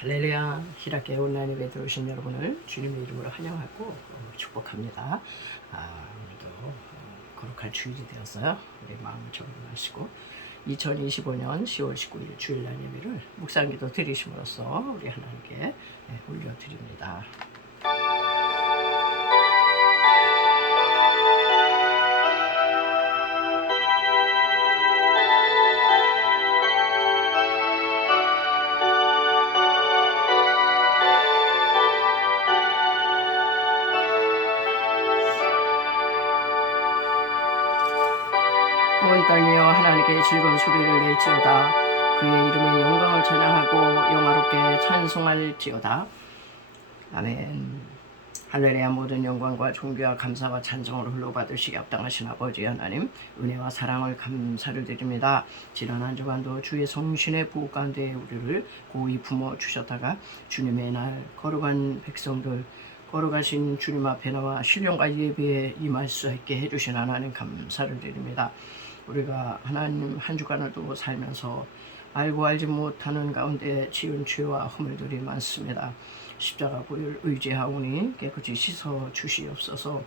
할렐루야. 희락교회 온라인 예배 들어오신 여러분을 주님의 이름으로 환영하고 축복합니다. 오늘도 거룩할 주일이 되었어요. 우리 마음을 정돈하시고 2025년 10월 19일 주일날 예배를 묵상기도 드리심으로써 우리 하나님께 올려드립니다. 온 땅이여 하나님께 즐거운 소리를 낼지어다. 그의 이름의 영광을 찬양하고 영화롭게 찬송할지어다. 아멘. 할렐루야. 모든 영광과 존귀와 감사와 찬송을 흘러받으시기 합당하신 아버지 하나님, 은혜와 사랑을 감사를 드립니다. 지난 한 주간도 주의 성신의 보호 가운데 우리를 고이 품어주셨다가 주님의 날 거룩한 백성들, 거룩하신 주님 앞에 나와 신령과 예배에 임할 수 있게 해주신 하나님 감사를 드립니다. 우리가 하나님 한 주간을도 살면서 알고 알지 못하는 가운데 지은 죄와 허물들이 많습니다. 십자가 보혈 의지하오니 깨끗이 씻어 주시옵소서.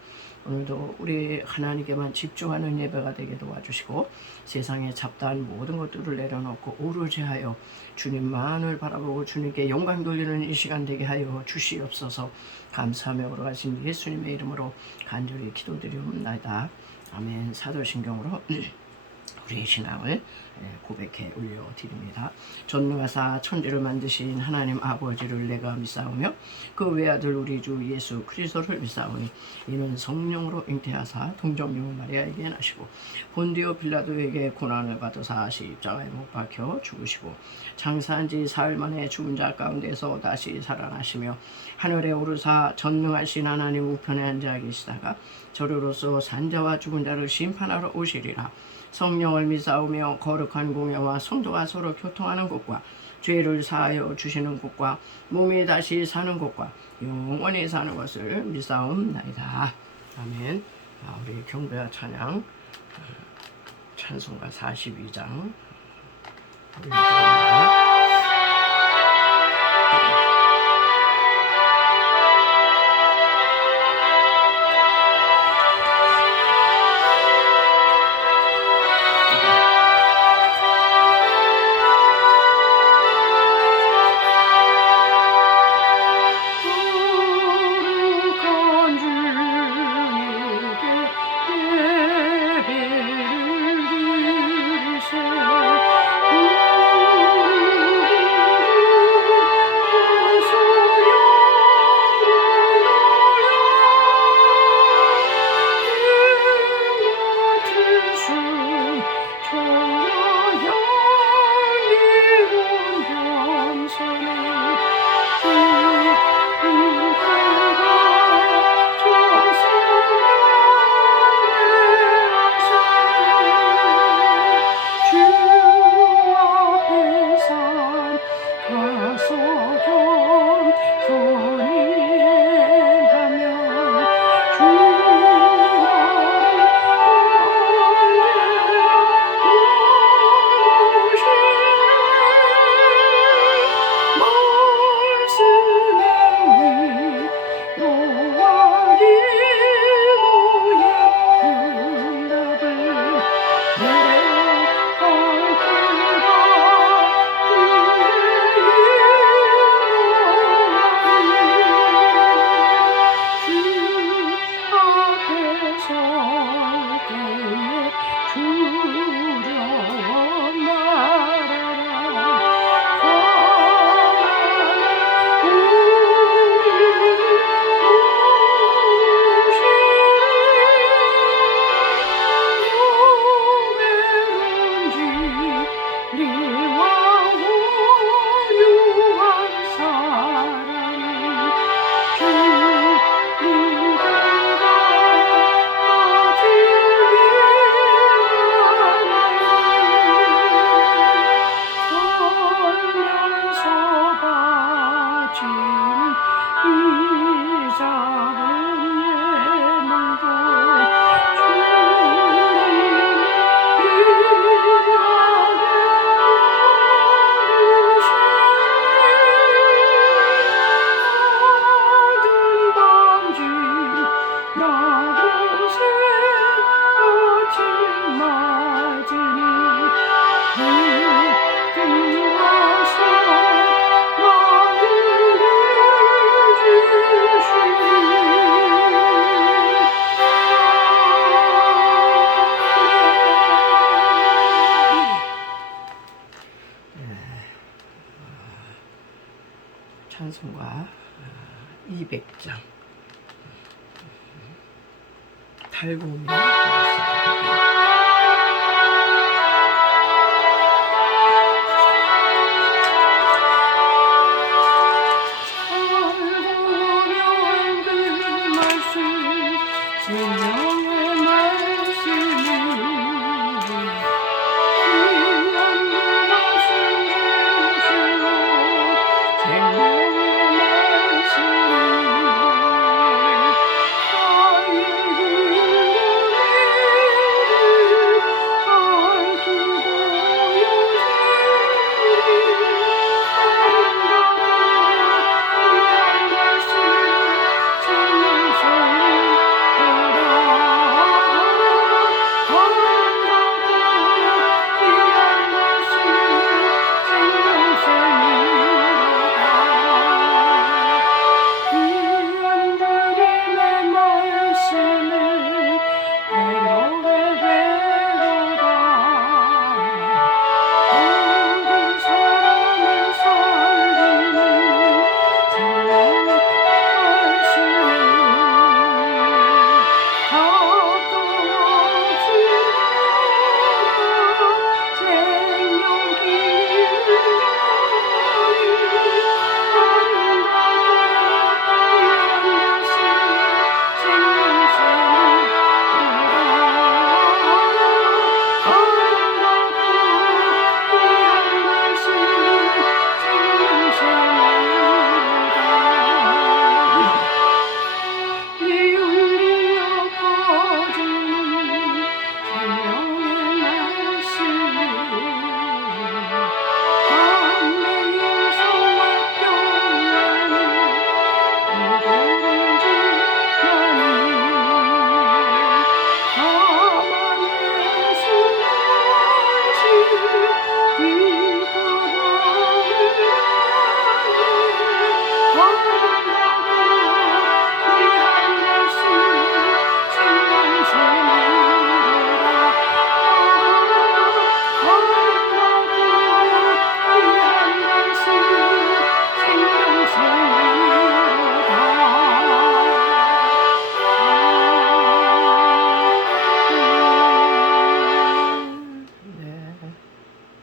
오늘도 우리 하나님께만 집중하는 예배가 되게 도와주시고 세상에 잡다한 모든 것들을 내려놓고 오로지 하여 주님만을 바라보고 주님께 영광 돌리는 이 시간 되게 하여 주시옵소서. 감사하며 걸어가신 예수님의 이름으로 간절히 기도드리옵나이다. 아멘. 사도신경으로 우리의 신앙을 고백해 올려드립니다. 전능하사 천지를 만드신 하나님 아버지를 내가 믿사오며 그 외아들 우리 주 예수 그리스도를 믿사오니 이는 성령으로 잉태하사 동정녀 마리아에게 나시고 본디오 빌라도에게 고난을 받으사 십자가에 못 박혀 죽으시고 장사한 지 사흘 만에 죽은 자 가운데서 다시 살아나시며 하늘에 오르사 전능하신 하나님 우편에 앉아 계시다가 저로로서 산자와 죽은 자를 심판하러 오시리라. 성령을 믿사오며 거룩한 공예와 성도가 서로 교통하는 곳과 죄를 사하여 주시는 곳과 몸이 다시 사는 곳과 영원히 사는 것을 믿사옵나이다. 아멘. 우리 경배와 찬양 찬송가 42장 올려드립니다. 찬송가 200장 달고미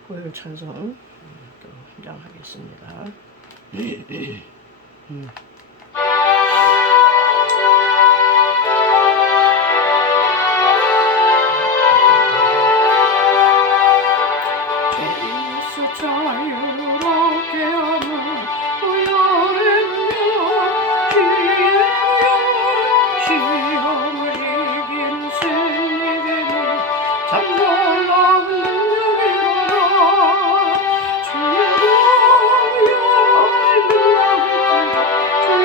고요 찬송 또 헌장하겠습니다. 죄에서 자유롭게 하는 우열은요 시험을 이긴 승리되는 참 놀라운 능력이로다. 주의 영광을 빛나게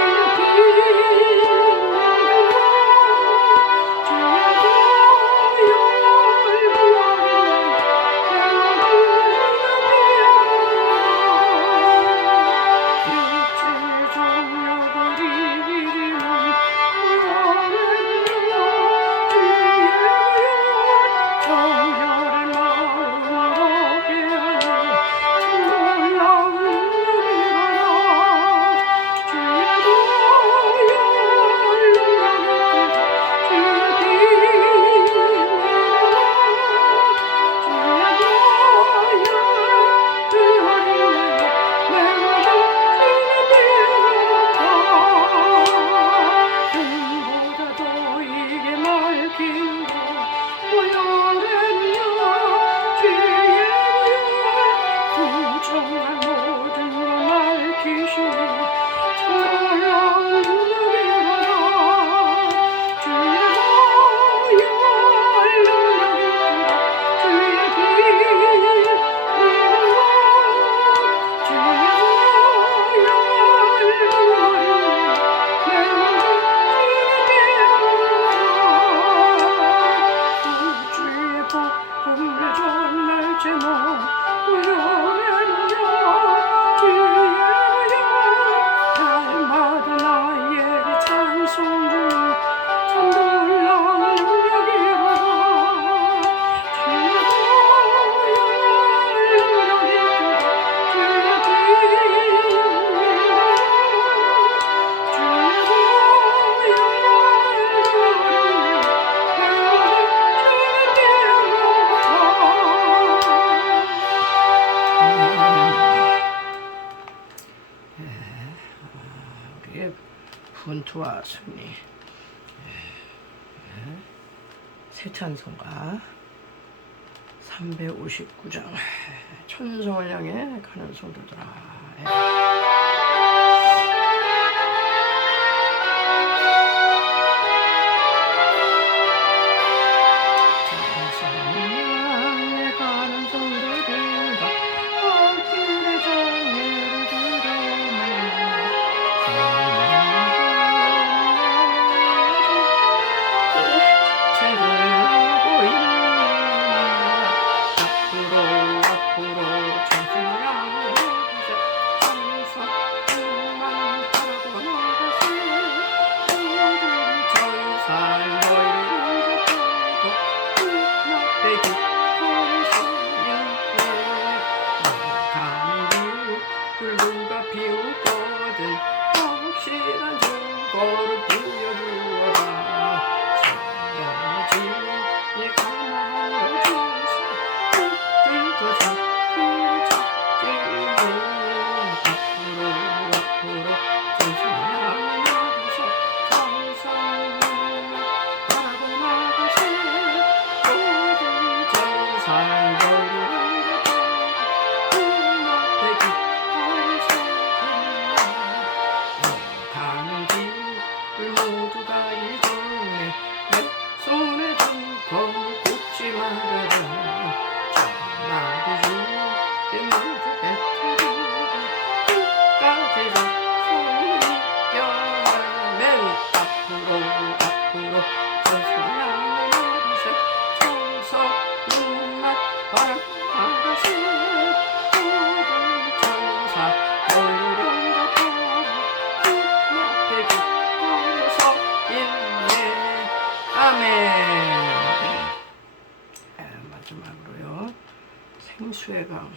우리의 분투와 승리. 새 찬송가 359장 천성을 향해 가는 성도들아. 마지막으로요 생수의 강,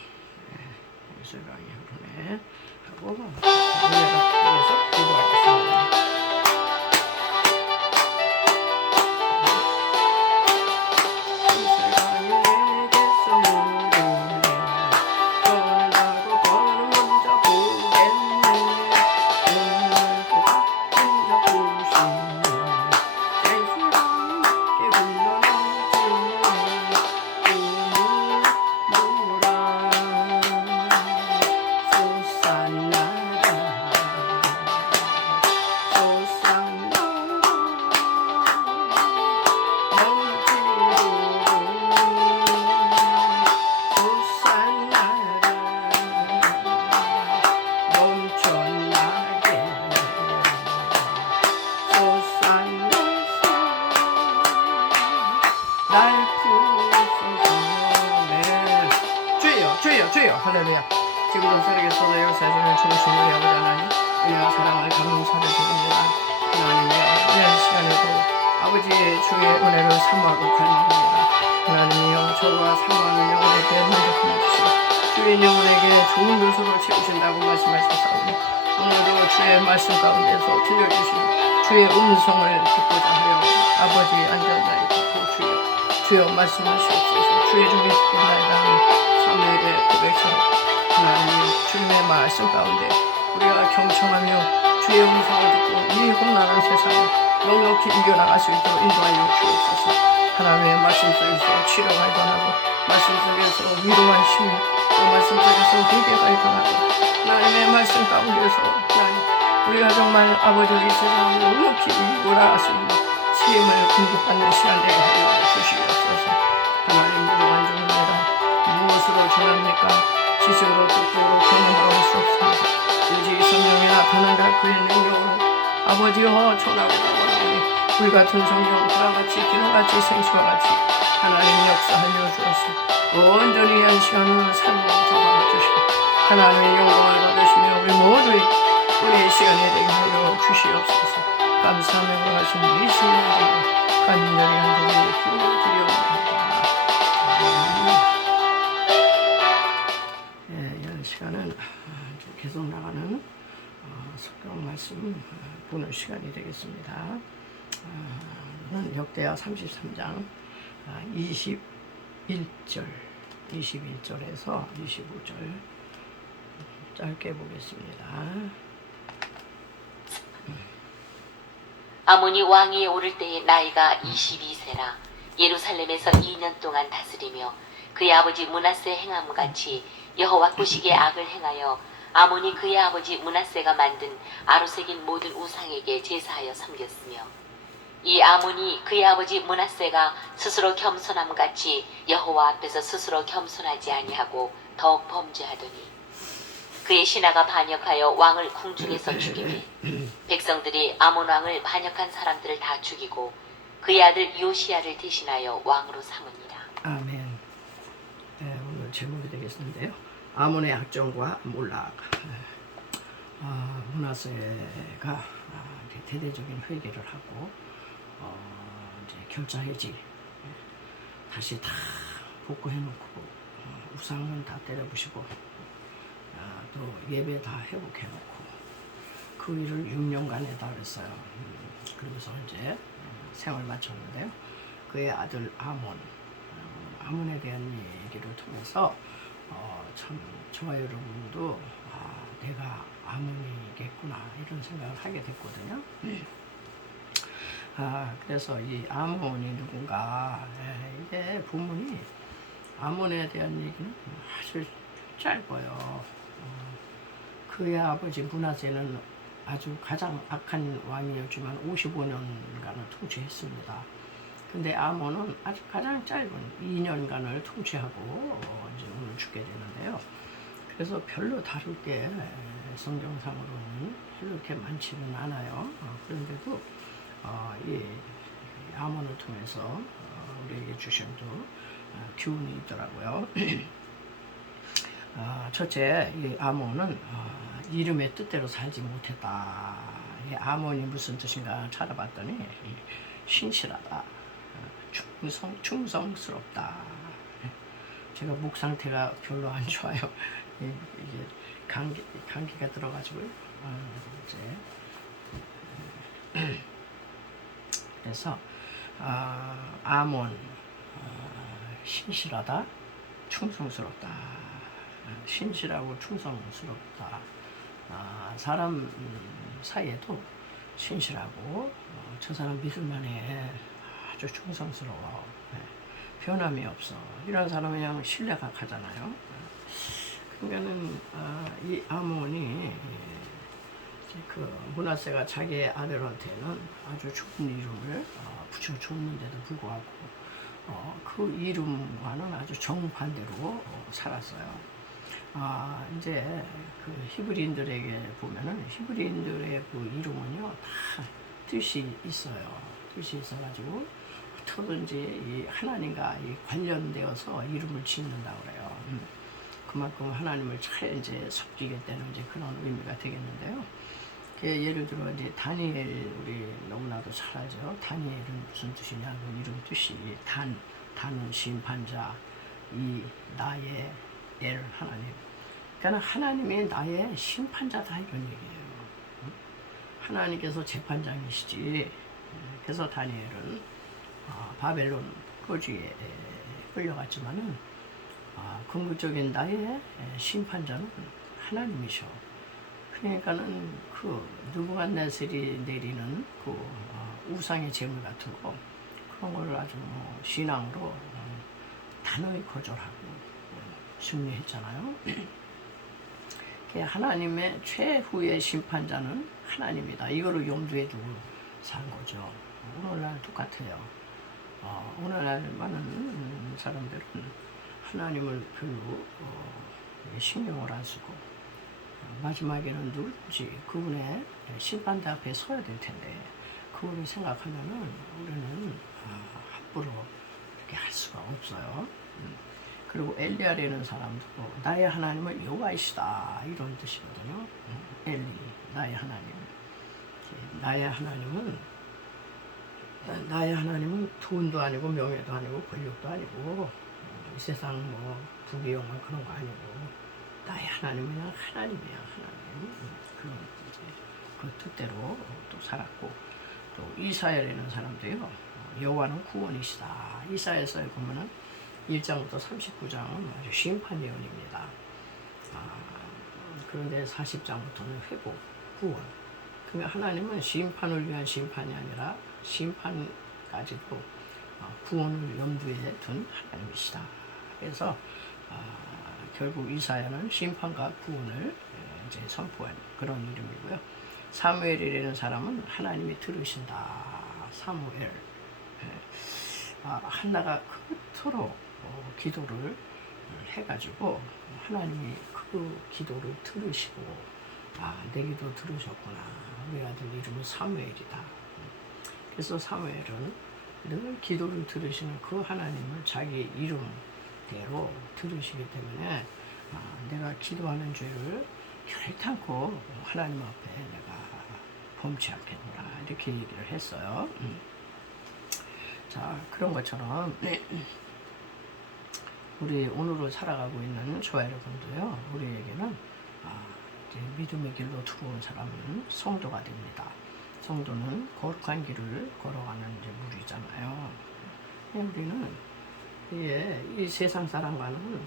생수의 강이 흐르네 하고 노래가 통해서 기도하겠습니다. 주여 할렐루야. 지금도 살아계셔서 역사하시는 주신 우리 아버지 하나님 은혜와 사랑을 감사를 드립니다. 하나님이여 이런 시간에도 아버지의 주의 은혜를 사모하고 갈망합니다. 하나님이여 저와 사모하는 영혼에게 만족해 주시고 주의 영혼에게 좋은 요소를 채우신다고 말씀하셨사오니 오늘도 주의 말씀 가운데서 들려주시는 주의 음성을 듣고자 하여 아버지 안전하게 듣고 주여 말씀하시옵소서. 주의 종이 듣겠나이다. 사무엘의 고백처럼 하나님 주님의 말씀 가운데 우리가 경청하며 주의 음성을 듣고 이 혼란한 세상을 넉넉히 이겨나갈 수 있도록 인도하여 주옵소서. 하나님의 말씀 속에서 치료가 일어나고 말씀 속에서 위로와 힘이 또 말씀 속에서 회개가 일어나고 하나님의 말씀 가운데서 하나님 우리가 정말 아버지의 세상을 넉넉히 이기고 나갈 수 있는 힘을 공급받는 시간 되게 하여 주시옵소서. 하나님 무덤한 중입니다. 무엇으로 전합니까? 지식으로 뜻으로 경험으로 할 수 없습니다. 오직 성령이 나타나가 그의 능력으로 아버지여 전하고 나오니 불같은 성령 불화같이 기도같이 생수와 같이 하나님 역사하여 주옵소서. 온전히 한 시간을 삶으로 잡아 주시고 하나님의 영광을 받으시며 우리 모두의 은혜의 시간이 되게 하여 주시옵소서. 감사하며 걸어가신 이 시간에 간절히 간절히 기도드리옵나이다. 이 시간은 계속 나가는 성경 말씀 보는 시간이 되겠습니다. 역대하 33장 21절 21절에서 25절 짧게 보겠습니다. 아몬이 왕위에 오를 때의 나이가 22세라 예루살렘에서 2년 동안 다스리며 그의 아버지 므낫세 행함같이 여호와 보시기에 악을 행하여 아몬이 그의 아버지 므낫세가 만든 아로색인 모든 우상에게 제사하여 섬겼으며 이 아몬이 그의 아버지 므낫세가 스스로 겸손함같이 여호와 앞에서 스스로 겸손하지 아니하고 더욱 범죄하더니 그의 신하가 반역하여 왕을 궁중에서 죽이매 백성들이 아몬 왕을 반역한 사람들을 다 죽이고 그의 아들 요시야를 대신하여 왕으로 삼으니라. 아멘. 네, 오늘 제목이 되겠는데요. 아몬의 학정과 몰락. 므낫세가 대대적인 회개를 하고 이제 결자해지 다시 다 복구해놓고 우상은 다 때려부시고 또 예배 다 회복해놓고 그 일을 6년간 했다 그랬어요. 그러면서 이제 생을 마쳤는데요. 그의 아들 아몬에 대한 얘기를 통해서 참 저와 여러분도 내가 아몬이겠구나 이런 생각을 하게 됐거든요. 그래서 이 아몬이 누군가 이게 본문이 아몬에 대한 얘기는 아주 짧아요. 그의 아버지 므낫세는 아주 가장 악한 왕이었지만 55년간을 통치했습니다. 근데 아몬은 아주 가장 짧은 2년간을 통치하고 이제 오늘 죽게 되는데요. 그래서 별로 다를 게 성경상으로는 그렇게 많지는 않아요. 그런데도 이 아몬을 통해서 우리에게 주신 또 교훈이 있더라고요. 첫째, 이 아몬은 이름의 뜻대로 살지 못했다. 이 아몬이 무슨 뜻인가 찾아봤더니 신실하다, 충성스럽다. 제가 목 상태가 별로 안 좋아요. 이게 감기가 들어가지고요. 이제 그래서 아몬 신실하다, 충성스럽다. 신실하고 충성스럽다. 사람 사이에도 신실하고 저 사람 믿을만해, 아주 충성스러워, 변함이 없어, 이런 사람은 그냥 신뢰가 가잖아요. 그러니까는 이 아몬이 그 므낫세가 자기의 아들한테는 아주 좋은 이름을 붙여줬는데도 불구하고 그 이름과는 아주 정반대로 살았어요. 이제 그 히브리인들에게 보면은 히브리인들의 그 이름은요 다 뜻이 있어요. 뜻이 있어가지고 어떻게든지 이 하나님과 관련되어서 이름을 짓는다고 그래요. 그만큼 하나님을 잘 이제 섬기겠다는 이제 그런 의미가 되겠는데요. 예를 들어 이제 다니엘, 우리 너무나도 잘 알죠. 다니엘은 무슨 뜻이냐? 그 이름 뜻이 단은 심판자, 이 나의 엘 하나님. 그러니까 하나님이 나의 심판자다 이런 얘기예요. 하나님께서 재판장이시지. 그래서 다니엘은 바벨론 포로지에 끌려갔지만은 궁극적인 나의 심판자는 하나님이셔. 그러니까는 그 느부갓네살이 내리는 그 우상의 제물 같은 거 그런 걸 아주 신앙으로 단호히 거절하고 승리했잖아요. 하나님의 최후의 심판자는 하나님이다. 이거를 염두에 두고 산 거죠. 오늘날 똑같아요. 오늘날 많은 사람들은 하나님을 별로 신경을 안 쓰고 마지막에는 누군지 그분의 심판대 앞에 서야 될 텐데 그분을 생각하면은 우리는 함부로 이렇게 할 수가 없어요. 그리고 엘리야라는 사람도 나의 하나님은 여호와이시다 이런 뜻이거든요. 엘리, 나의 하나님. 나의 하나님은 돈도 아니고 명예도 아니고 권력도 아니고 이 세상 부귀영화 그런 거 아니고 나의 하나님은 그냥 하나님이야. 하나님. 그런 이제 그 뜻대로 또 살았고, 또 이사야라는 사람도요. 여호와는 구원이시다. 이사야서에 보면은 1장부터 39장은 아주 심판 예언입니다. 그런데 40장부터는 회복, 구원. 그러니까 하나님은 심판을 위한 심판이 아니라 심판까지도 구원을 염두에 둔 하나님이시다. 그래서 결국 이사야는 심판과 구원을 이제 선포한 그런 이름이고요. 사무엘이라는 사람은 하나님이 들으신다. 사무엘. 한나가 그토록 기도를 해가지고 하나님이 그 기도를 들으시고 내 기도 들으셨구나. 우리 아들 이름은 사무엘이다. 그래서 사무엘은 늘 기도를 들으시는 그 하나님을 자기 이름대로 들으시기 때문에 내가 기도하는 죄를 결단코 하나님 앞에 내가 범치 않겠노라 이렇게 얘기를 했어요. 자, 그런 것처럼 우리 오늘을 살아가고 있는 저와 여러분도요, 우리에게는 이제 믿음의 길로 들어온 사람은 성도가 됩니다. 성도는 거룩한 길을 걸어가는 이제 무리잖아요. 우리는 이 세상 사람과는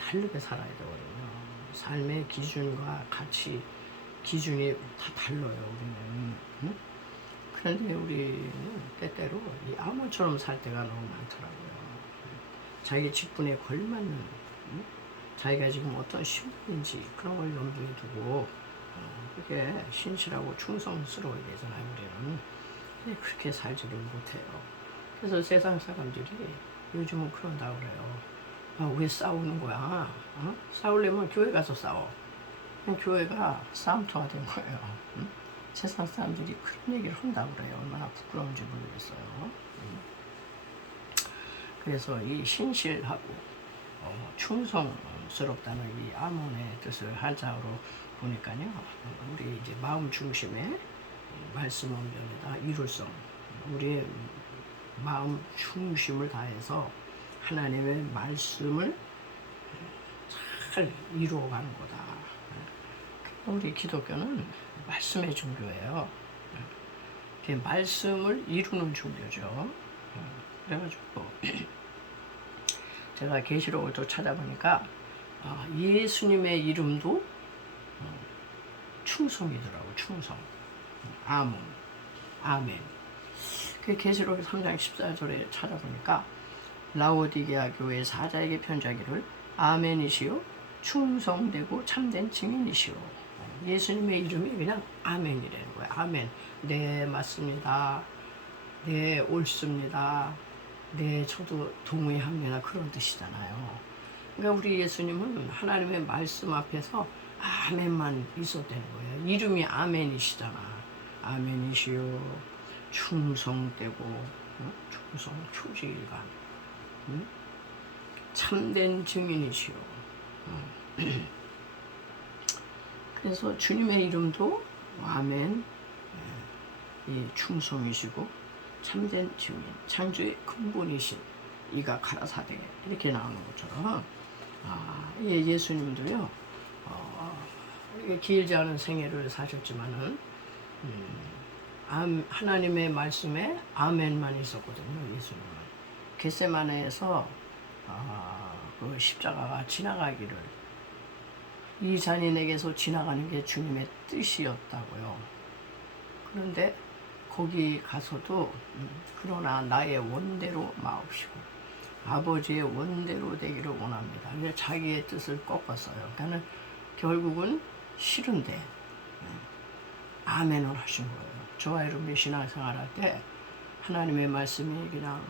다르게 살아야 되거든요. 삶의 기준과 가치, 기준이 다 달라요, 우리는. 응? 그런데 우리는 때때로 이 암호처럼 살 때가 너무 많더라고요. 자기 직분에 걸맞는, 자기가 지금 어떤 신분인지 그런 걸 염두에 두고 그게 신실하고 충성스러워야 되잖아요, 우리는. 근데 그렇게 살지를 못해요. 그래서 세상 사람들이 요즘은 그런다고 그래요. 왜 싸우는 거야? 싸우려면 교회 가서 싸워. 교회가 싸움터가 된 거예요. 세상 사람들이 그런 얘기를 한다고 그래요. 얼마나 부끄러운지 모르겠어요. 그래서 이 신실하고 충성스럽다는 이 아몬의 뜻을 한자어로 보니까요. 우리 이제 마음 중심에 말씀 원변에다 이룰성. 우리의 마음 중심을 다해서 하나님의 말씀을 잘 이루어가는 거다. 우리 기독교는 말씀의 종교예요. 말씀을 이루는 종교죠. 그래가지고 제가 계시록을 또 찾아보니까 예수님의 이름도 충성이더라고. 충성. 아몬. 아멘. 그 계시록 3장 14절에 찾아보니까 라오디게아 교회 사자에게 편지하기를 아멘이시요 충성되고 참된 증인이시요. 예수님의 이름이 그냥 아멘이라는 거예요. 아멘. 네, 맞습니다. 네, 옳습니다. 네, 저도 동의합니다. 그런 뜻이잖아요. 그러니까 우리 예수님은 하나님의 말씀 앞에서 아멘만 있어도 되는 거예요. 이름이 아멘이시잖아. 아멘이시요 충성되고 충성 초지일관 참된 증인이시요. 그래서 주님의 이름도 아멘, 이 충성이시고 참된 증인, 창조의 근본이신 이가 가라사대 이렇게 나오는 것처럼 예수님도요 길지 않은 생애를 사셨지만은 하나님의 말씀에 아멘만 있었거든요. 예수님은 겟세마네에서 그 십자가가 지나가기를 이 잔인에게서 지나가는 게 주님의 뜻이었다고요. 그런데 거기 가서도 그러나 나의 원대로 마옵시고 아버지의 원대로 되기를 원합니다. 그래서 자기의 뜻을 꺾었어요. 그러니까 결국은 싫은데 아멘을 하신 거예요. 저와 여러분이 신앙생활 할 때 하나님의 말씀이 그냥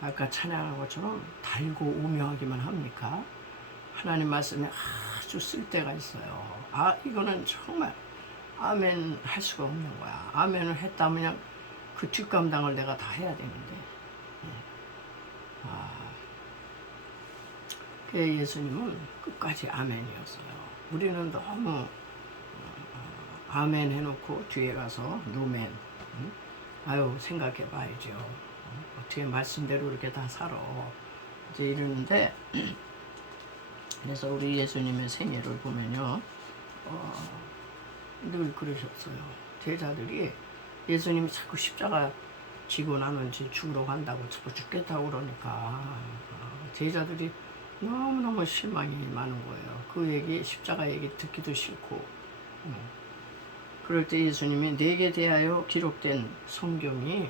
아까 찬양한 것처럼 달고 오묘하기만 합니까? 하나님 말씀에 아주 쓸 때가 있어요. 이거는 정말 아멘 할 수가 없는 거야. 아멘을 했다면 그냥 그 뒷감당을 내가 다 해야 되는데. 예수님은 끝까지 아멘이었어요. 우리는 너무 아멘 해놓고 뒤에 가서 노멘. 아유 생각해 봐야죠. 어떻게 말씀대로 이렇게 다 살아. 이제 이러는데 그래서 우리 예수님의 생애를 보면요. 늘 그러셨어요. 제자들이 예수님이 자꾸 십자가 지고 나는지 죽으러 간다고 자꾸 죽겠다고 그러니까 제자들이 너무너무 실망이 많은 거예요. 그 얘기, 십자가 얘기 듣기도 싫고. 그럴 때 예수님이 내게 대하여 기록된 성경이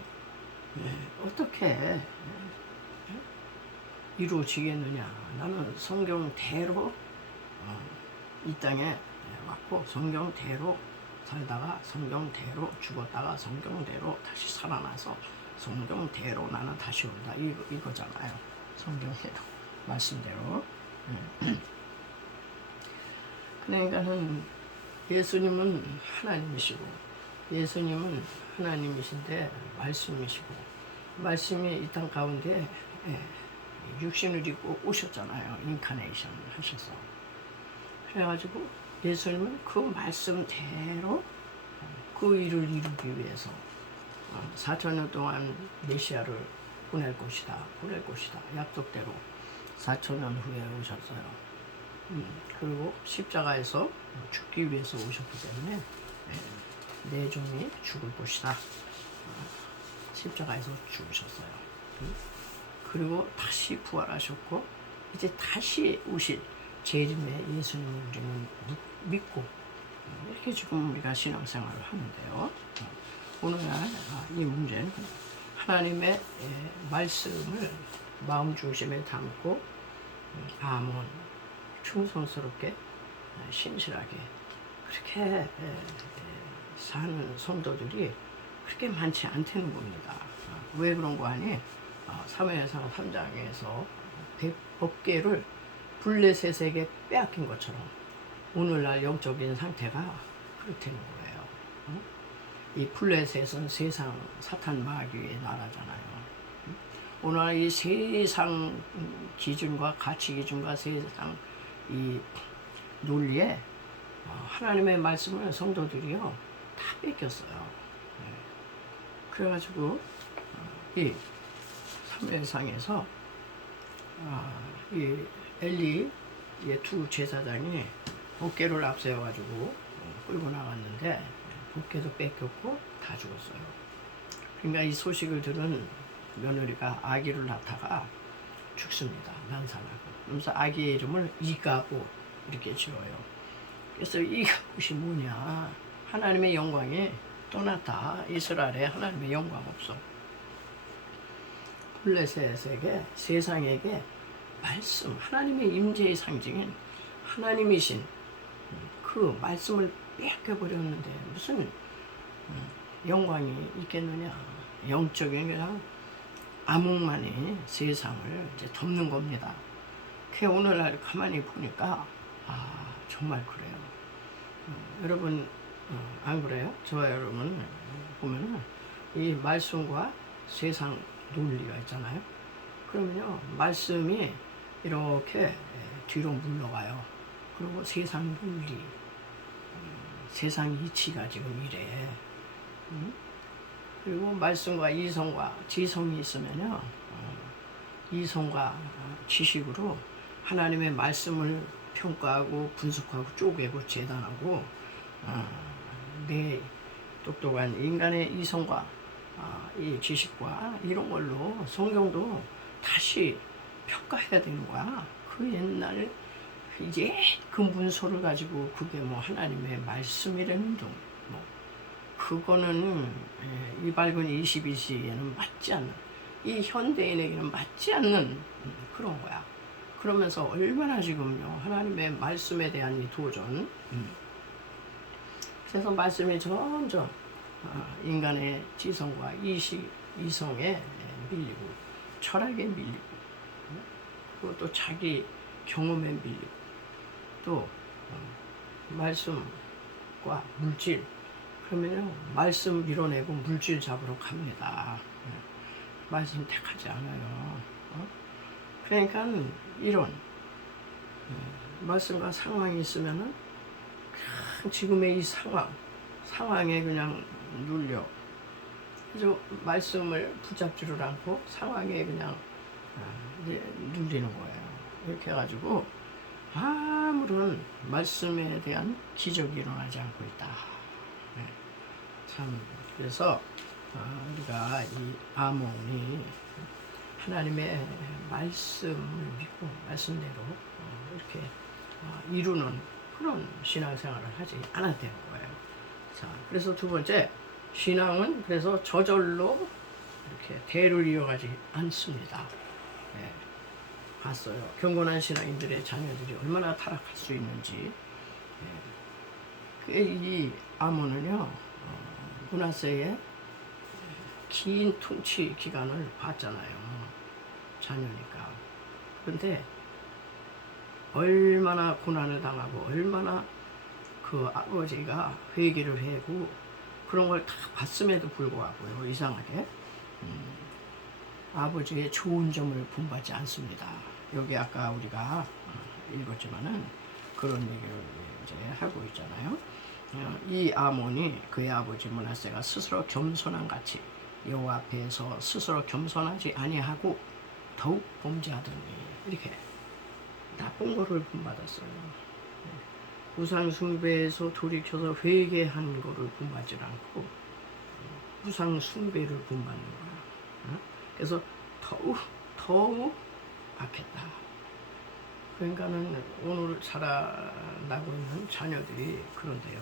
어떻게 이루어지겠느냐. 나는 성경대로 이 땅에 왔고 성경대로 살다가 성경대로 죽었다가 성경대로 다시 살아나서 성경대로 나는 다시 온다. 이거잖아요. 성경대로 말씀대로. 그러니까는 예수님은 하나님이시고 예수님은 하나님이신데 말씀이시고 말씀이 이 땅 가운데 육신을 입고 오셨잖아요. 인카네이션 하셔서. 그래가지고 예수님은 그 말씀대로 그 일을 이루기 위해서 4,000년 동안 메시아를 보낼 것이다. 약속대로 4,000년 후에 오셨어요. 그리고 십자가에서 죽기 위해서 오셨기 때문에 내 종이 죽을 것이다. 십자가에서 죽으셨어요. 그리고 다시 부활하셨고 이제 다시 오실 재림의 예수님을 우리는 믿고 이렇게 지금 우리가 신앙생활을 하는데요. 오늘날 이 문제는 하나님의 말씀을 마음 중심에 담고 아몬 충성스럽게 신실하게 그렇게 사는 성도들이 그렇게 많지 않다는 겁니다. 왜 그런 거 아니? 사무엘상 3장에서 법궤를 블레셋에게 빼앗긴 것처럼 오늘날 영적인 상태가 그렇다는 거예요. 이 블레셋은 세상 사탄 마귀의 나라잖아요. 오늘 이 세상 기준과 가치 기준과 세상 이 논리에 하나님의 말씀을 성도들이요 다 뺏겼어요. 그래가지고 이 사무엘상에서 이 엘리의 두 제사장이 법궤를 앞세워가지고 끌고 나갔는데 법궤도 뺏겼고 다 죽었어요. 그러니까 이 소식을 들은 며느리가 아기를 낳다가 죽습니다. 난산하고. 그래서 아기의 이름을 이가고 이렇게 지어요. 그래서 이가봇이 뭐냐? 하나님의 영광이 떠났다. 이스라엘에 하나님의 영광 없어. 블레셋에게 세상에게 말씀, 하나님의 임재의 상징인 하나님이신 그 말씀을 빼앗겨버렸는데 무슨 영광이 있겠느냐? 영적인 그냥 암흑만이 세상을 이제 덮는 겁니다. 그 오늘날 가만히 보니까 정말 그래요. 여러분 안 그래요? 저와 여러분 보면은 이 말씀과 세상 논리가 있잖아요. 그러면요 말씀이 이렇게 뒤로 물러가요. 그리고 세상 논리, 세상 이치가 지금 이래. 그리고 말씀과 이성과 지성이 있으면요 이성과 지식으로 하나님의 말씀을 평가하고 분석하고 쪼개고 재단하고 내 똑똑한 인간의 이성과 이 지식과 이런 걸로 성경도 다시 평가해야 되는 거야. 그 옛날 이제 그 문서를 가지고 그게 뭐 하나님의 말씀이라는 둥 뭐 그거는 이 밝은 22세기에는 맞지 않는 이 현대인에게는 맞지 않는 그런 거야. 그러면서 얼마나 지금요 하나님의 말씀에 대한 이 도전 그래서 말씀이 점점 인간의 지성과 이성에 밀리고 철학에 밀리고 그리고 또 자기 경험에 밀리고 또 말씀과 물질 그러면요 말씀 밀어내고 물질 잡으러 갑니다. 말씀 택하지 않아요. 그러니까 이런 말씀과 상황이 있으면은 지금의 이 상황에 그냥 눌려. 그래서 말씀을 붙잡지를 않고 상황에 그냥 이제 눌리는 거예요. 이렇게 해가지고 아무런 말씀에 대한 기적이 일어나지 않고 있다. 참 그래서 우리가 이 아몬이 하나님의 말씀을 믿고 말씀대로 이렇게 이루는 그런 신앙생활을 하지 않아도 되는 거예요. 자, 그래서 두 번째, 신앙은 그래서 저절로 이렇게 대를 이어가지 않습니다. 예, 봤어요. 경건한 신앙인들의 자녀들이 얼마나 타락할 수 있는지. 이 아몬은요, 므낫세의 긴 통치 기간을 봤잖아요. 자녀니까. 그런데 얼마나 고난을 당하고 얼마나 그 아버지가 회개를 하고 그런 걸 다 봤음에도 불구하고요, 이상하게 아버지의 좋은 점을 본받지 않습니다. 여기 아까 우리가 읽었지만은 그런 얘기를 이제 하고 있잖아요. 이 아몬이 그의 아버지 므낫세가 스스로 겸손한 같이 여호와 앞에서 스스로 겸손하지 아니하고 더욱 범죄하더니, 이렇게 나쁜 거를 본받았어요. 우상 숭배에서 돌이켜서 회개한 거를 본받지 않고 우상 숭배를 본받는 거야. 그래서 더욱 악했다. 그러니까는 오늘 자라나고 있는 자녀들이 그런데요.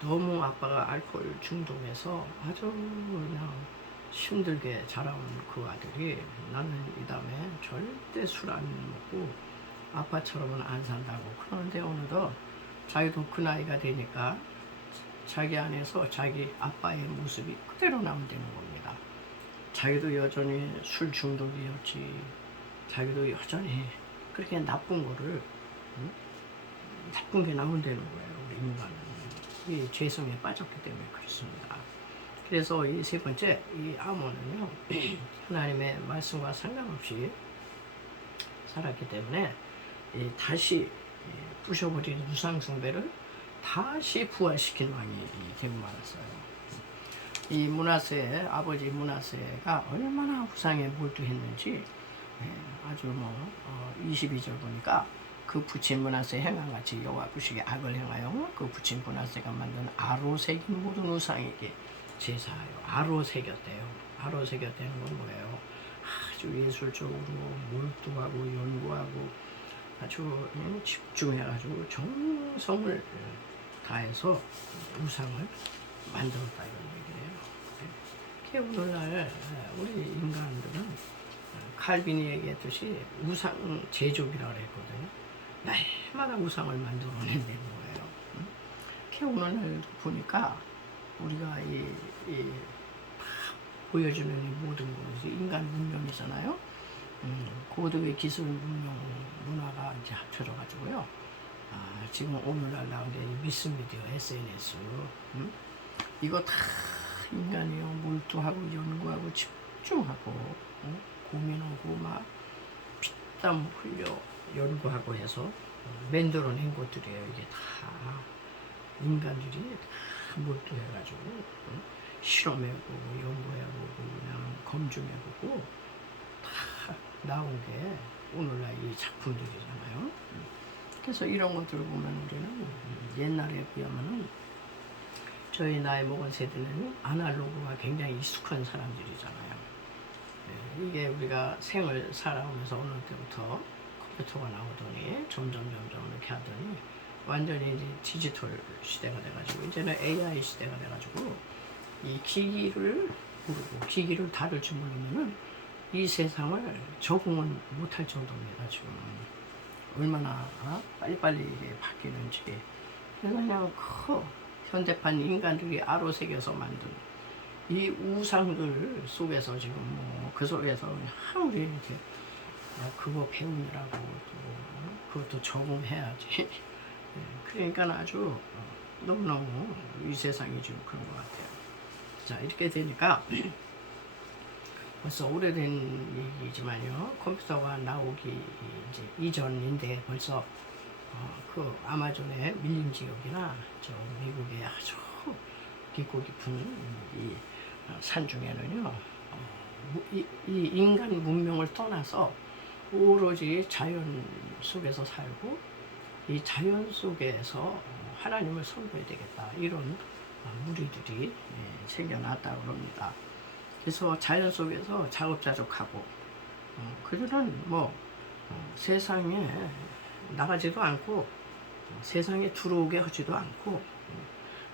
너무 아빠가 알코올 중독해서 아주 그냥 힘들게 자라온 그 아들이, 나는 이 다음에 절대 술 안 먹고 아빠처럼은 안 산다고 그러는데, 어느덧 자기도 그 나이가 되니까 자기 안에서 자기 아빠의 모습이 그대로 나온다는 겁니다. 자기도 여전히 술 중독이었지, 자기도 여전히 그렇게 나쁜 거를, 나쁜 게 나온다는 거예요. 우리 인간은 이 죄성에 빠졌기 때문에 그렇습니다. 그래서 이 세 번째, 이 아몬은요, 하나님의 말씀과 상관없이 살았기 때문에 다시 부셔버린 우상숭배를 다시 부활시킨 왕이 되고 말았어요. 이 므낫세, 아버지 므낫세가 얼마나 우상에 몰두했는지 아주 22절 보니까 그 부친 므낫세 행함같이 여호와 보시기에 악을 행하여 그 부친 므낫세가 만든 아로 새긴 모든 우상에게 제사하여. 아로 새겼대요. 아로 새겼다는 건 뭐예요? 아주 예술적으로 몰두하고 연구하고 아주 집중해가지고 정성을 다해서 우상을 만들었다, 이런 얘기예요. 오늘날 우리 인간들은 칼빈이 얘기했듯이 우상 제조기라고 했거든요. 날마다 우상을 만들어내는 거예요. 오늘날 보니까 우리가 보여주는 이 모든 것이 인간 문명이잖아요. 고도의 기술 문명 문화가 이제 합쳐져가지고요. 지금 오늘날 나온 게 미스 미디어, SNS, 이거 다 인간이요 몰두하고 연구하고 집중하고 고민하고 막 피땀 흘려 연구하고 해서 만들어낸 것들이에요. 이게 다 인간들이 다 몰두해가지고 실험해보고 연구해보고 그냥 검증해보고 다 나온 게 오늘날 이 작품들이잖아요. 그래서 이런 것들을 보면 우리는 옛날에 비하면은 저희 나이 먹은 세대는 아날로그가 굉장히 익숙한 사람들이잖아요. 이게 우리가 생을 살아오면서 어느 때부터 컴퓨터가 나오더니 점점 이렇게 하더니 완전히 이제 디지털 시대가 돼가지고 이제는 AI 시대가 돼가지고 이 기기를 모르고 기기를 다룰 줄 모르면은 이 세상을 적응을 못할 정도입니다. 지금 얼마나 빨리빨리 이게 바뀌는지. 그래서 그냥 현대판 인간들이 아로새겨서 만든 이 우상들 속에서 지금 그 속에서 우리 이렇게 그거 배우느라고 또 그것도 적응해야지. 그러니까 아주 너무너무 이 세상이 지금 그런 것 같아요. 자, 이렇게 되니까 벌써 오래된 얘기지만요, 컴퓨터가 나오기 이제 이전인데 벌써 그 아마존의 밀림 지역이나 저 미국의 아주 깊고 깊은 이 산 중에는요, 이 인간 문명을 떠나서 오로지 자연 속에서 살고 이 자연 속에서 하나님을 섬겨야 되겠다, 이런 무리들이 생겨났다고 합니다. 그래서 자연 속에서 자급자족하고 그들은 뭐 세상에 나가지도 않고 세상에 들어오게 하지도 않고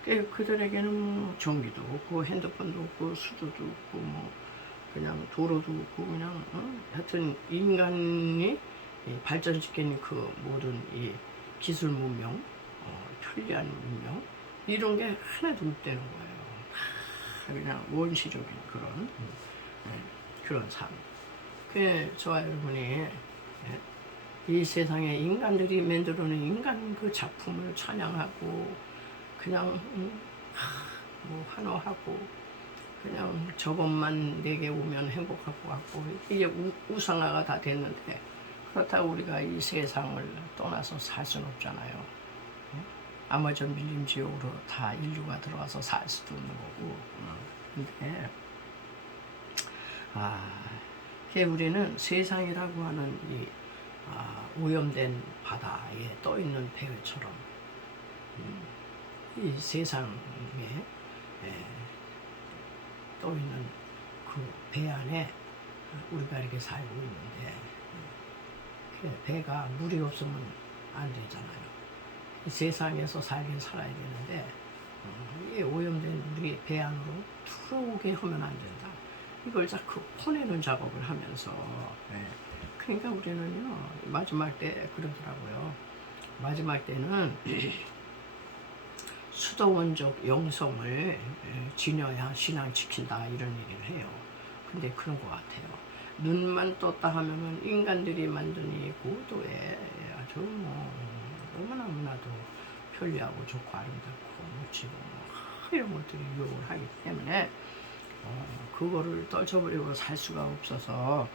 그들에게는 뭐 전기도 없고 핸드폰도 없고 수도도 없고 뭐 그냥 도로도 없고 그냥 하여튼 인간이 발전시킨 그 모든 이 기술 문명, 편리한 문명 이런 게 하나도 없다는 거예요. 다 그냥 원시적인 그런 삶. 그 저와 여러분이 이 세상에 인간들이 만들어낸 인간 그 작품을 찬양하고 그냥 뭐 환호하고 그냥 저것만 내게 오면 행복할 것 같고 이게 우상화가 다 됐는데 그렇다고 우리가 이 세상을 떠나서 살 수는 없잖아요. 아마존 밀림 지역으로 다 인류가 들어가서 살 수도 없는 거고. 근데 우리는 세상이라고 하는 이 오염된 바다에 떠 있는 배처럼 이 세상에 떠 있는 그 배 안에 우리가 이렇게 살고 있는데 그 배가 물이 없으면 안 되잖아요. 이 세상에서 살긴 살아야 되는데 이 오염된 물이 배 안으로 들어오게 하면 안 된다. 이걸 자꾸 퍼내는 작업을 하면서 그러니까 우리는요 마지막 때 그러더라고요. 마지막 때는 수도원적 영성을 지녀야 신앙 지킨다 이런 얘기를 해요. 근데 그런 것 같아요. 눈만 떴다 하면은 인간들이 만든 이 고도에 아주 뭐 너무나도 편리하고 좋고 아름답고 멋지고 이런 것들이 유혹을 하기 때문에 그거를 떨쳐버리고 살 수가 없어서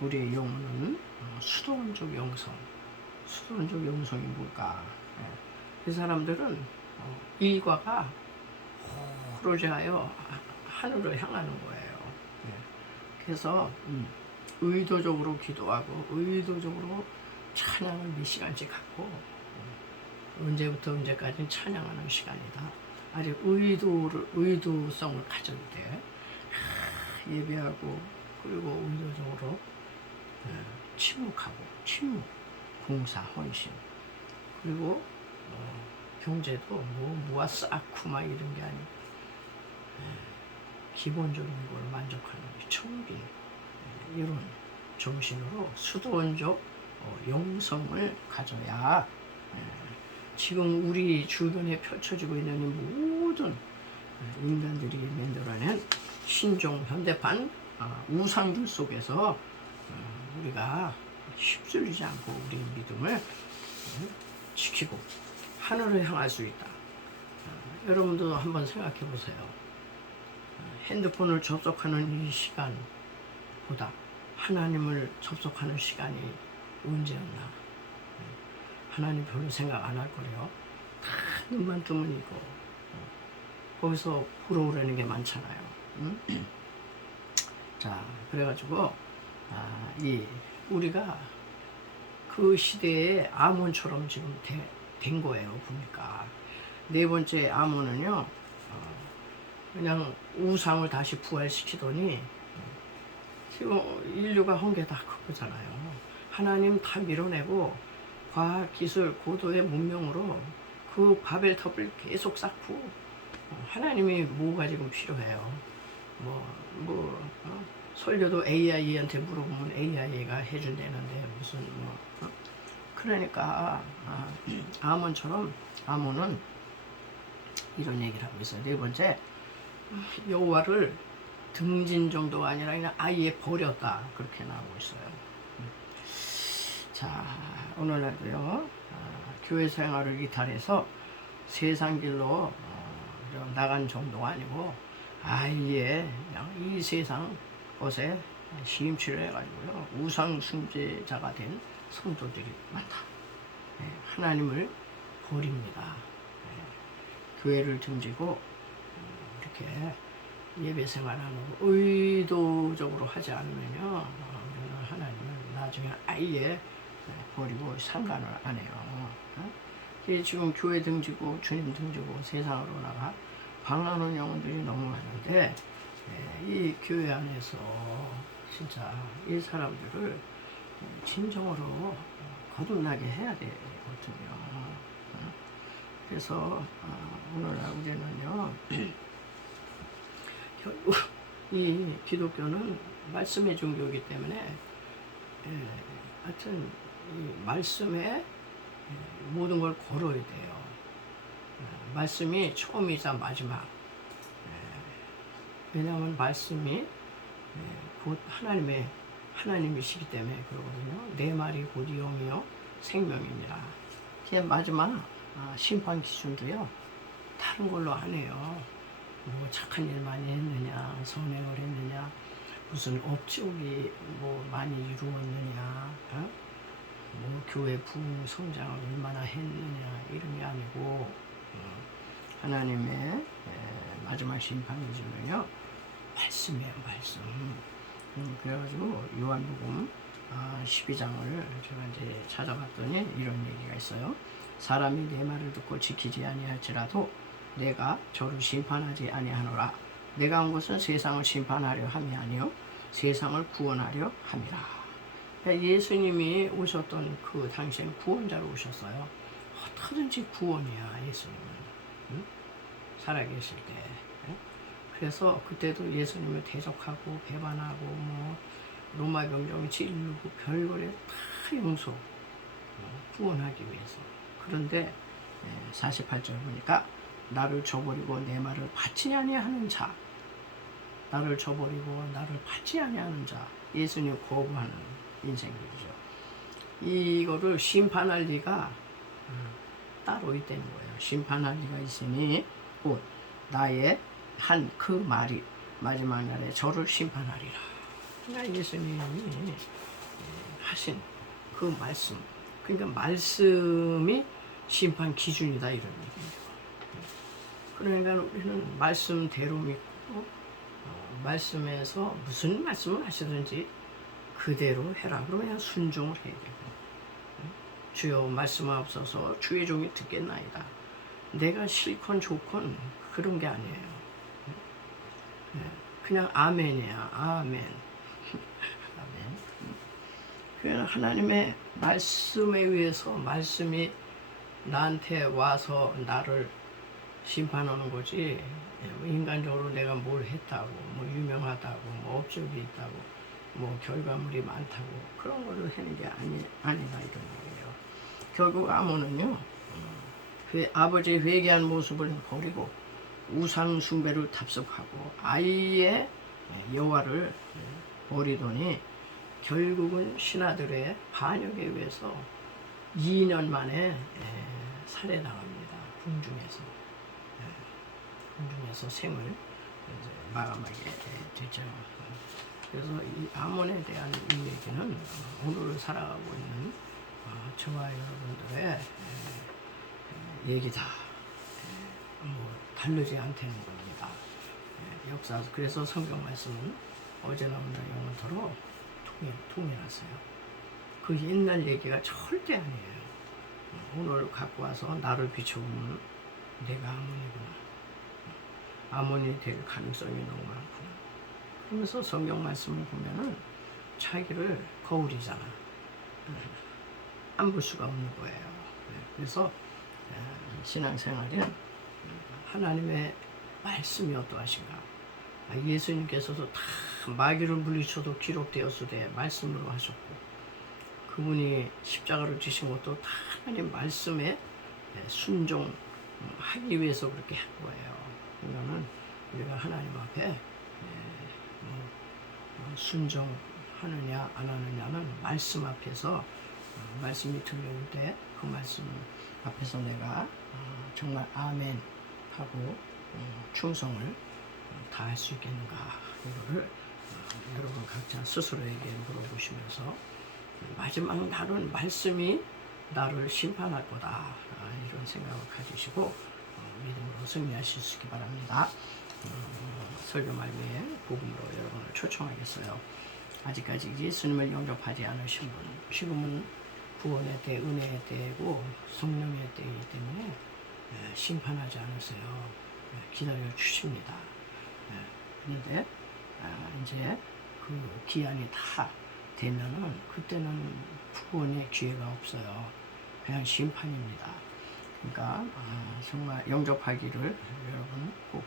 우리의 영혼은 수도원적 영성. 수도원적 영성이 뭘까? 이 사람들은 일과가 호로제하여 하늘을 향하는 거예요. 그래서 의도적으로 기도하고 의도적으로 찬양을 몇 시간씩 하고 언제부터 언제까지 찬양하는 시간이다. 아주 의도성을 가져야 돼. 예배하고 그리고 의도적으로 침묵하고 공사, 헌신 그리고 경제도 뭐 무아 쌓고 막 이런 게 아니고 기본적인 걸 만족하는 청기 이런 정신으로 수도원적 영성을 가져야 지금 우리 주변에 펼쳐지고 있는 이 모든 인간들이 만들어낸 신종 현대판 우상들 속에서 우리가 휩쓸리지 않고 우리의 믿음을 지키고 하늘을 향할 수 있다. 여러분도 한번 생각해 보세요. 핸드폰을 접속하는 이 시간보다 하나님을 접속하는 시간이 언제였나? 하나님 별로 생각 안 할 거래요. 다 눈만 뜨면 이거. 거기서 부러우라는 게 많잖아요. 자, 그래가지고 우리가 그 시대에 아몬처럼 지금 된 거예요. 보니까 네 번째 아몬은요 그냥 우상을 다시 부활시키더니 지금 인류가 한 게 다 그거잖아요. 하나님 다 밀어내고 과학 기술 고도의 문명으로 그 바벨탑을 계속 쌓고 하나님이 뭐가 지금 필요해요. 설교도 AI한테 물어보면 AI가 해준다는데 무슨 그러니까 아몬처럼 아몬은 이런 얘기를 하고 있어요. 네 번째 여호와를 등진 정도가 아니라 그냥 아예 버렸다 그렇게 나오고 있어요. 자, 오늘날도요 교회 생활을 이탈해서 세상 길로 나간 정도가 아니고 아예 그냥 이 세상 것에 시임치를 해가지고요 우상 숭배자가 된 성도들이 많다. 하나님을 버립니다. 교회를 등지고 이렇게 예배 생활하는 거 의도적으로 하지 않으면요 우리는 하나님을 나중에 아예 버리고 상관을 안 해요. 지금 교회 등지고 주님 등지고 세상으로 나가 방황하는 영혼들이 너무 많은데 이 교회 안에서 진짜 이 사람들을 진정으로 거듭나게 해야 되거든요. 그래서 오늘날 우리는요, 결국 이 기독교는 말씀의 종교이기 때문에 하여튼 이 말씀에 모든 걸 걸어야 돼요. 말씀이 처음이자 마지막. 왜냐하면 말씀이 곧 하나님이시기 때문에 그러거든요. 내 말이 곧 영이요 생명입니다. 제 마지막 심판 기준도요 다른 걸로 안 해요. 뭐 착한 일 많이 했느냐, 선행을 했느냐, 무슨 업적이 뭐 많이 이루었느냐, 뭐 교회 부흥 성장을 얼마나 했느냐 이런 게 아니고 하나님의 마지막 심판 기준은요 말씀이에요, 말씀. 그래가지고 요한복음 12장을 제가 이제 찾아봤더니 이런 얘기가 있어요. 사람이 내 말을 듣고 지키지 아니할지라도 내가 저를 심판하지 아니하노라. 내가 온 것은 세상을 심판하려 함이 아니요 세상을 구원하려 함이라. 그러니까 예수님이 오셨던 그 당시에는 구원자로 오셨어요. 어떻게든지 구원이야 예수님은. 응? 살아계실 때. 그래서 그때도 예수님을 대적하고 배반하고 뭐 로마 병정이 찔르고 별거에 다 용서 구원하기 위해서. 그런데 48절 보니까 나를 저버리고 내 말을 받지 아니하는 자, 나를 저버리고 나를 받지 아니하는 자, 예수님 거부하는 인생들이죠. 이거를 심판할 리가 따로 있다는 거예요. 심판할 리가 있으니 곧 나의 한 그 말이 마지막 날에 저를 심판하리라. 그러니까 예수님이 하신 그 말씀, 그러니까 말씀이 심판 기준이다 이런 얘기예요. 그러니까 우리는 말씀대로 믿고 말씀에서 무슨 말씀을 하시든지 그대로 해라. 그러면 그냥 순종을 해야 되고 주여 말씀하옵소서 주의 종이 듣겠나이다. 내가 싫건 좋건 그런 게 아니에요. 그냥 아멘이야. 아멘. 아멘. 그냥 하나님의 말씀에 의해서 말씀이 나한테 와서 나를 심판하는 거지. 인간적으로 내가 뭘 했다고, 뭐 유명하다고, 뭐 업적이 있다고, 뭐 결과물이 많다고 그런 거를 하는 게 아니다 이런 얘기예요. 결국 아몬은요, 아버지의 회개한 모습을 버리고 우상 숭배를 답습하고 아예 여호와를 버리더니 결국은 신하들의 반역에 의해서 2년 만에 살해당합니다. 궁중에서. 궁중에서 생을 마감하게 되죠. 그래서 이 아몬에 대한 이 얘기는 오늘 살아가고 있는 저와 여러분들의 얘기다. 뭐 다르지 않다는 겁니다. 역사 그래서 성경 말씀은 어제나 오늘 영원토록 통일하세요. 그 옛날 얘기가 절대 아니에요. 오늘 갖고 와서 나를 비춰보면 내가 아몬이구나. 아몬이 될 가능성이 너무 많구나. 그러면서 성경 말씀을 보면은 자기를 거울이잖아. 안 볼 수가 없는 거예요. 그래서 신앙생활은 하나님의 말씀이 어떠하신가. 예수님께서도 다 마귀를 물리쳐도 기록되었으되 말씀으로 하셨고 그분이 십자가를 지신 것도 다 하나님 말씀에 순종하기 위해서 그렇게 한 거예요. 그러면은 우리가 하나님 앞에 순종하느냐 안 하느냐는 말씀 앞에서 말씀이 들려올 때 그 말씀 앞에서 내가 정말 아멘 하고 충성을 다할 수 있겠는가 이거를 여러분 각자 스스로에게 물어보시면서 마지막 날은 말씀이 나를 심판할 거다 이런 생각을 가지시고 믿음으로 승리하실 수 있기 바랍니다. 설교 말미에 복음으로 여러분을 초청하겠어요. 아직까지 예수님을 영접하지 않으신 분, 지금은 구원의 때, 은혜의 때고 성령의 때이기 때문에 심판하지 않으세요. 기다려 주십니다. 그런데 이제 그 기한이 다 되면은 그때는 구원의 기회가 없어요. 그냥 심판입니다. 그러니까 정말 영접하기를 여러분 꼭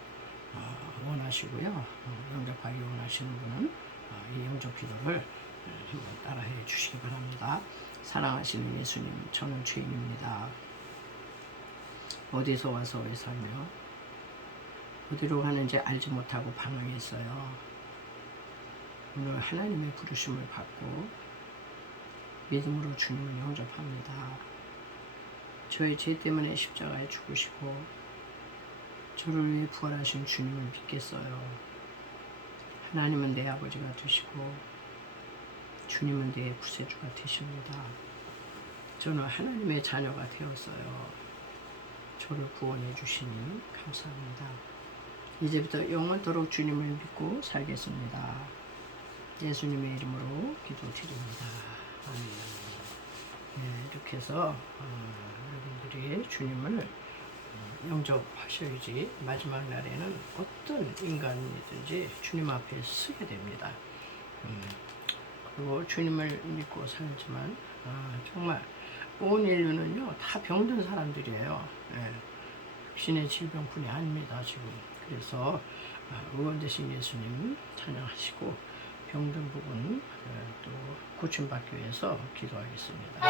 원하시고요. 영접하기 원하시는 분은 이 영접 기도를 한번 따라해 주시기 바랍니다. 사랑하시는 예수님, 저는 죄인입니다. 어디서 와서 왜 살며 어디로 가는지 알지 못하고 방황했어요. 오늘 하나님의 부르심을 받고 믿음으로 주님을 영접합니다. 저의 죄 때문에 십자가에 죽으시고 저를 위해 부활하신 주님을 믿겠어요. 하나님은 내 아버지가 되시고 주님은 내 구세주가 되십니다. 저는 하나님의 자녀가 되었어요. 저를 구원해 주시니 감사합니다. 이제부터 영원토록 주님을 믿고 살겠습니다. 예수님의 이름으로 기도드립니다. 아멘. 네, 이렇게 해서 여러분들이 주님을 영접하셔야지 마지막 날에는 어떤 인간이든지 주님 앞에 서게 됩니다. 그리고 주님을 믿고 살지만 정말 온 인류는요 다 병든 사람들이에요. 네, 신의 질병뿐이 아닙니다 지금. 그래서 의원 되신 예수님 찬양하시고 병든 부분 또 고침받기 위해서 기도하겠습니다.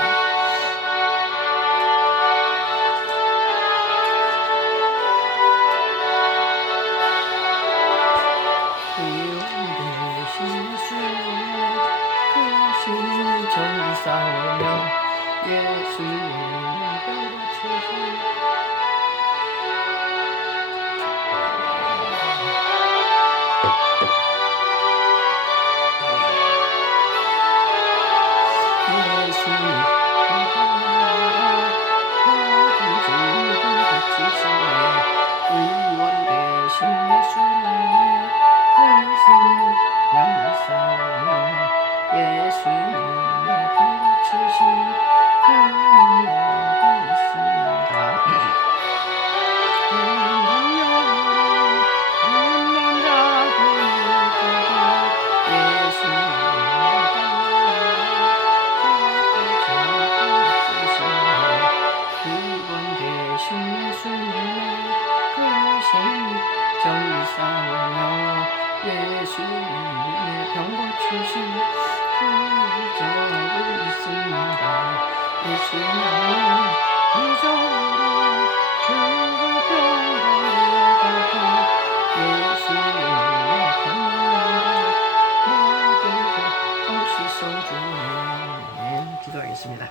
싸우며 예수님을 병고치신 기도하겠습니다.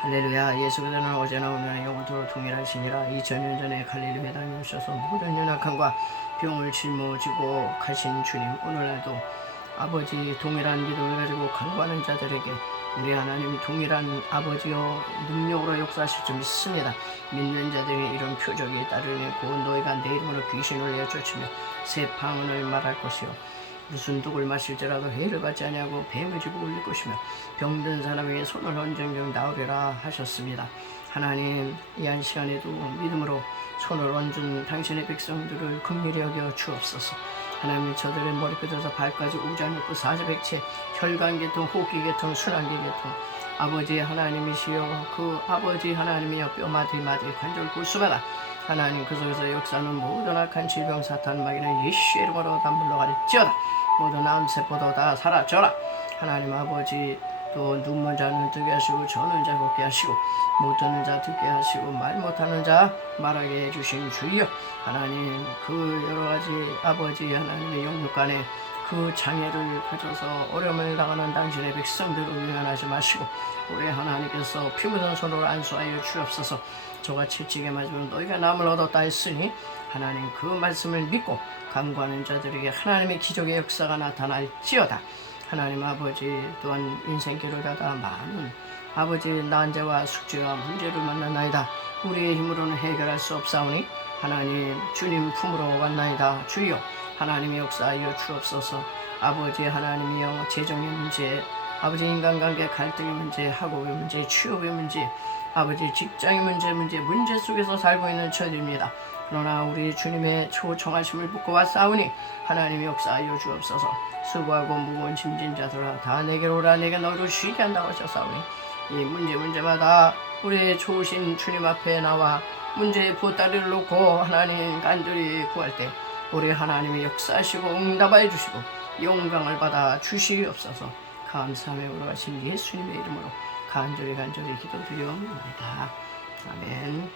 할렐루야. 예수 그리스도는 어제나 오늘나 영원토록 동일하시니라. 2000년 전에 갈릴리 회당에 오셔서 모든 연약함과 병을 짊어지고 가신 주님, 오늘날도 아버지 동일한 믿음을 가지고 간구하는 자들에게 우리 하나님 동일한 아버지여 능력으로 역사하실 줄 믿습니다. 믿는 자들이 이런 표적이 따르니 곧 너희가 내 이름으로 귀신을 내쫓으며 새 방언을 말할 것이요 무슨 독을 마실지라도 해를 받지 아니하고 뱀을 집어 올릴 것이며 병든 사람에게 손을 얹은 나으리라 하셨습니다. 하나님, 이 한 시간에도 믿음으로 손을 얹은 당신의 백성들을 긍휼히 여겨 주옵소서. 하나님, 저들의 머리끝에서 발까지 우자놓고 사지백체, 혈관계통, 호흡기계통, 순환기계통, 아버지 하나님이시여 그 아버지 하나님이여 뼈마디마디 관절 골수마다 하나님 그 속에서 역사하는 모든 악한 질병 사탄 마귀는 예수의 이름으로 다 물러가리지어다. 모든 암세포도 다 사라져라. 하나님 아버지, 또 눈먼 자는 뜨게 하시고 저는 자 걷게 하시고 못 듣는 자 듣게 하시고 말 못하는 자 말하게 해주신 주여, 하나님 그 여러가지 아버지 하나님의 영육 간에 그 장애를 가져서 어려움을 당하는 당신의 백성들을 위안하지 마시고 우리 하나님께서 피 묻은 손으로 안수하여 주옵소서. 저가 채찍에 맞으면 너희가 남을 얻었다 했으니 하나님 그 말씀을 믿고 간구하는 자들에게 하나님의 기적의 역사가 나타날지어다. 하나님 아버지, 또한 인생길을 가다 많은 아버지 난제와 숙제와 문제를 만났나이다. 우리의 힘으로는 해결할 수 없사오니 하나님 주님 품으로 왔나이다. 주여 하나님의 역사하여 주옵소서. 아버지 하나님이여 재정의 문제, 아버지 인간관계 갈등의 문제, 학업의 문제, 취업의 문제, 아버지 직장의 문제 속에서 살고 있는 저들입니다. 그러나 우리 주님의 초청하심을 붙고 왔사오니 하나님의 역사하여 주옵소서. 수고하고 무거운 짐진 자들아 다 내게로 오라. 내가 너를 쉬게 한다고 하셨사오니 이 문제마다 우리 좋으신 주님 앞에 나와 문제의 보따리를 놓고 하나님 간절히 구할 때 우리 하나님이 역사하시고 응답하여 주시고 영광을 받아 주시옵소서. 감사함에 올라가신 예수님의 이름으로 간절히 기도드리옵나이다. 아멘.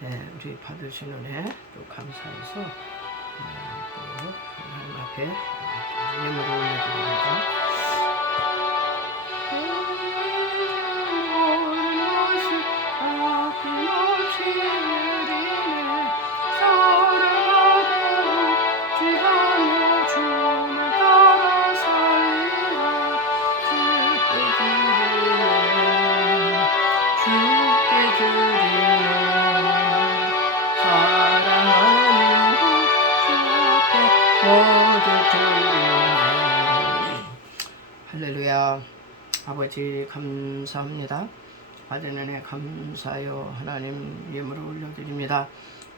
네, 우리 받으신 은혜 또 감사해서 또 하나님 앞에 예물을 올려드립니다. 할렐루야. 아버지 감사합니다. 받은 은혜 감사하여 하나님 예물을 올려드립니다.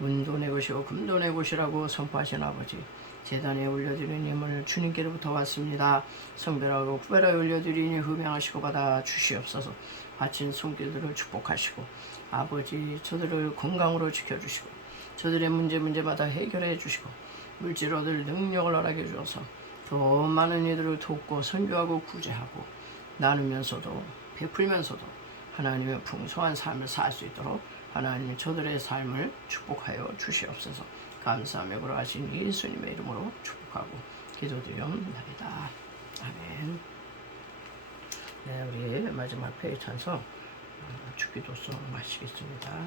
은도 내 것이고 금도 내 것이라고 선포하신 아버지, 제단에 올려드린 예물을 주님께로부터 왔습니다. 성별하고 구별하여 올려드리니 흠양하시고 받아 주시옵소서. 바친 손길들을 축복하시고 아버지 저들을 건강으로 지켜주시고 저들의 문제마다 해결해 주시고 물질 얻을 능력을 허락해 주어서 더 많은 이들을 돕고 선교하고 구제하고 나누면서도 베풀면서도 하나님의 풍성한 삶을 살 수 있도록 하나님이 저들의 삶을 축복하여 주시옵소서. 감사하며 걸어가신 예수님의 이름으로 축복하고 기도드리옵나이다. 아멘. 네, 우리 마지막 회의 찬송 주기도송 마치겠습니다.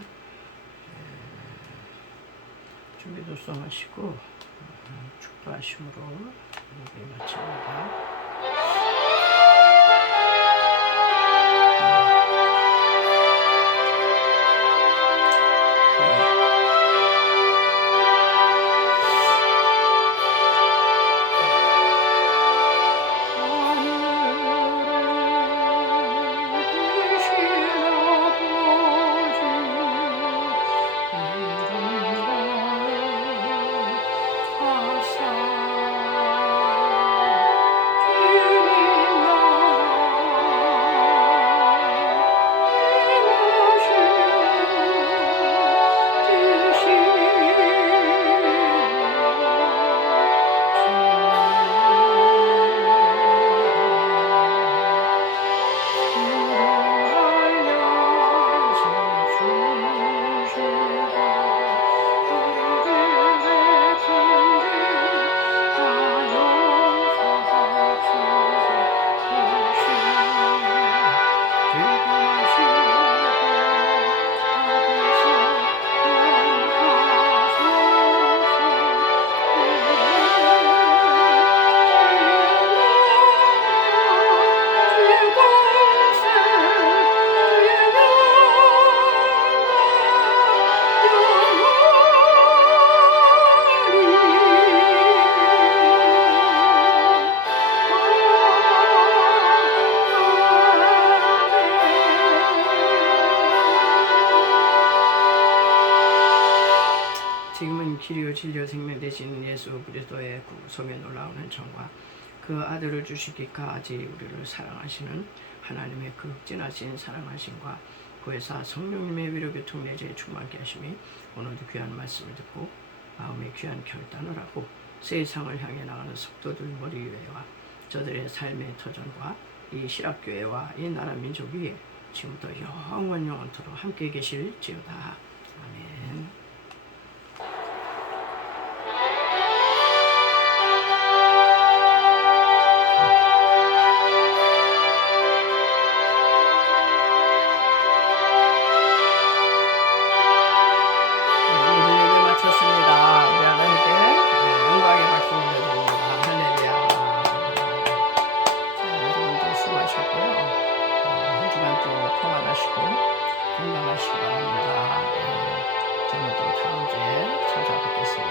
주기도송 하시고 축도하심으로 예배 마칩니다. 지금은 길이요 진리요 생명 되신 예수 그리스도의 구속에 놀라운 정과 그 아들을 주시기까지 우리를 사랑하시는 하나님의 그 극진하신 사랑하심과 구혜사 성령님의 위로교통 내재에 충만케 하심이 오늘도 귀한 말씀을 듣고 마음의 귀한 결단을 하고 세상을 향해 나가는 성도들 머리 위에와 저들의 삶의 터전과 이 실학교회와 이 나라 민족 위에 지금부터 영원토록 함께 계실지어다. 아멘. 건강하시기 바랍니다. 저는 또 다음 주에 찾아뵙겠습니다.